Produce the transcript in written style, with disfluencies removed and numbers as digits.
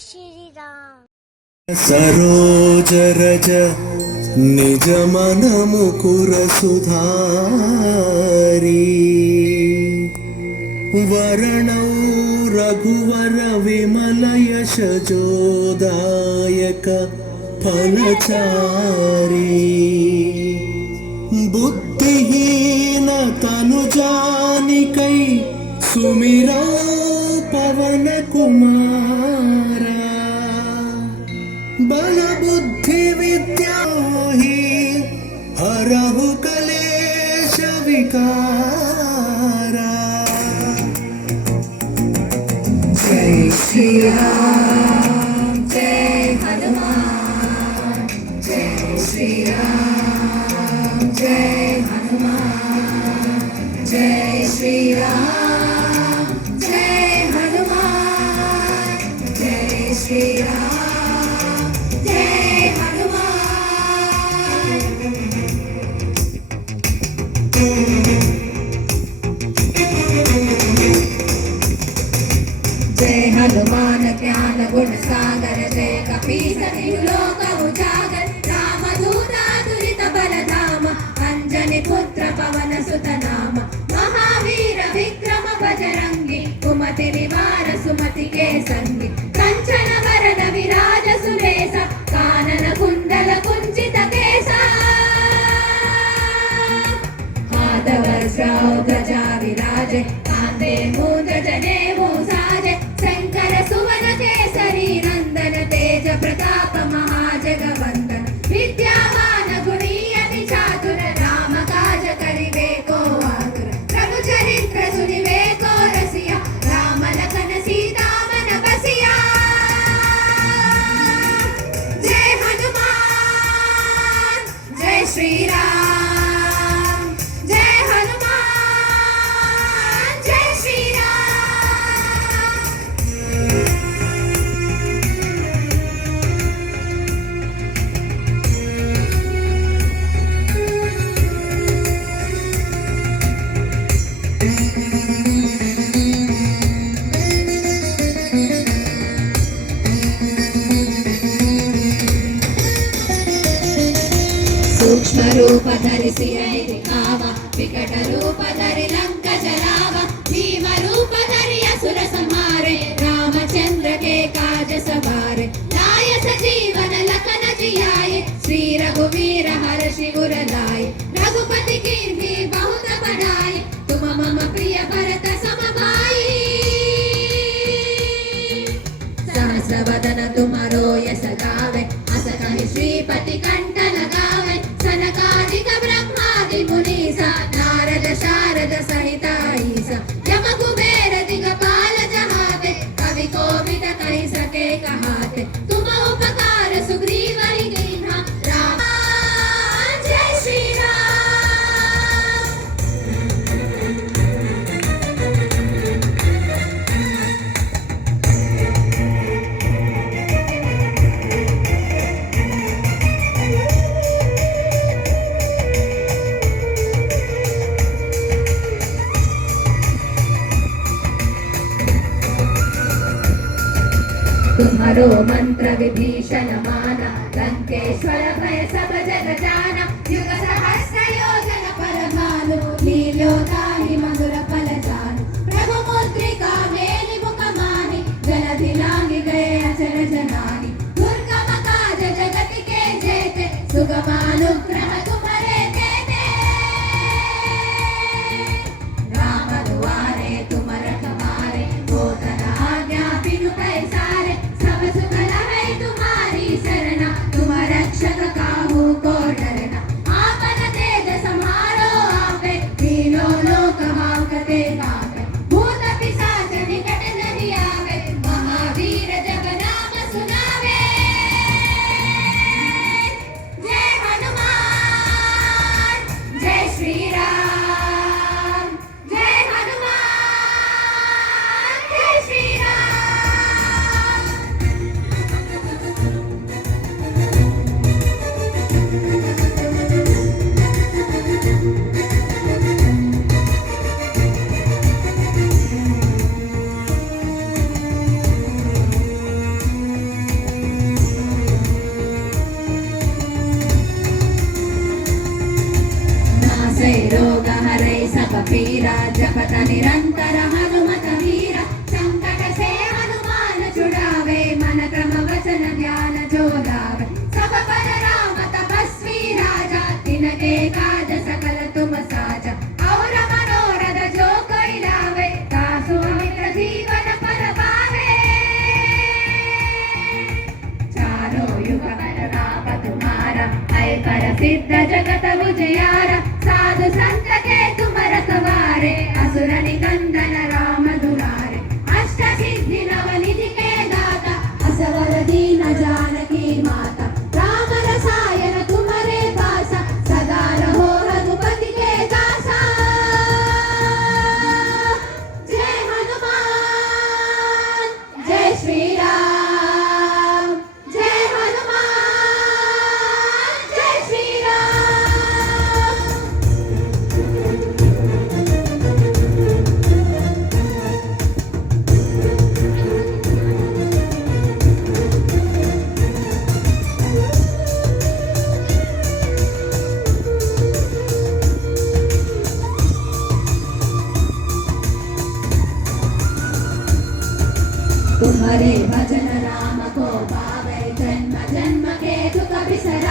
श्री राम। सरोज रज निज मन मुकुर सुधारी वरणौ रघुवर विमल यश जोदायक फलचारी बुद्धिहीन तनु जानिकै सुमिरौ पवन कुमारा बल बुद्धि विद्या ही हरहु कलेश विकारा। जय श्री राम जय हनुमान, जय श्री राम जय हनुमान, जय श्री राम जय हनुमान, जय श्री राम जय हनुमान ज्ञान गुण सागर, जय कपीस लोक उजागर, रामदूत दुरित बलधाम, अंजनी पुत्र पवन सुत नाम, महावीर विक्रम बजरंगी, कुमति निवार सुमति के संगी, कंचन वरद विराज सुरेशा, कानन कुंडल कुंचित केसा, हाथ वज्राओ ध्वजा विराजे, कांधे मूंज जनेऊ साजे, शंकर सुवन केसरी नंदन, तेज प्रताप महाजगवंदन, विद्यावान गुणी अति चातुर, राम काज करिबे को आतुर, प्रभु चरित्र सुनिबे को रसिया, राम लखन सीता मन बसिया। जय हनुमान जय श्री राम, जय हनुमान जय श्री राम। सूक्ष्म रूप धरि सिरहि दिखावा, विकट रूप धरि लंक जलावा, भीम रूप धरि असुर संहारे, रामचंद्र के काज सवारे, लाय सजीवन लखन जियाए, श्री रघुवीर हर्षि उर लाए, रघुपति कीर्ति बहुत बढ़ाए, तुम मम प्रिय भरत सम भाई, सहस्र वदन तुमरो यश गावे, अस कहि श्रीपति कंठ लगावे, सनकादिक ब्रह्मादि मुनीसा, नारद शारद सहित ईसा, यम कुबेर दिगपाल जहाते, कवि कोविद कहि सके कहाते, तुम उपकार सुग्रीव ही कीन्हा, राम जय श्री राम। तुम्हारो मंत्र विभीषण माना, लंकेश्वर भय सब जग जाना, युग सहस्र योजन पर भानु, लील्यो ताहि मधुर फल जानु, प्रभु मुद्रिका मेलि मुख माहि, जलधि लांघि गए अचर जनानि, दुर्गम काज जगत के जेते, सुगम अनुग्रह तुम्हारे तेते, राम दुआरे तुम रखवारे, होत न आज्ञा बिनु पैसारे, सब सुख लहै तुम्हारी सरना, तुम रक्षक काहू को डरना, आपन तेज समारो आपे, तीनों लोक ध्यान जो लावे सब पर राम तपस्वी राजा तिनके काज सकल तुम साजा और मनोरथ जो कोई लावे तासु अमित जीवन पर पावे चारों युग प्रताप तुम्हारा है कर सिद्ध जगत उजियारा साधु संत के तुम रखवारे असुर निकंदन राम दुलारे अष्ट सिद्धि नवनिधि के दाता असवर दीन जानकी माता राम रसायन तुम्हारे पासा सदा रहो रघुपति के दासा जय हनुमान जय श्री राम जय हनुमान जय श्री राम तुम्हारे भजन राम को पावे जन्म जन्म के दुख बिसरा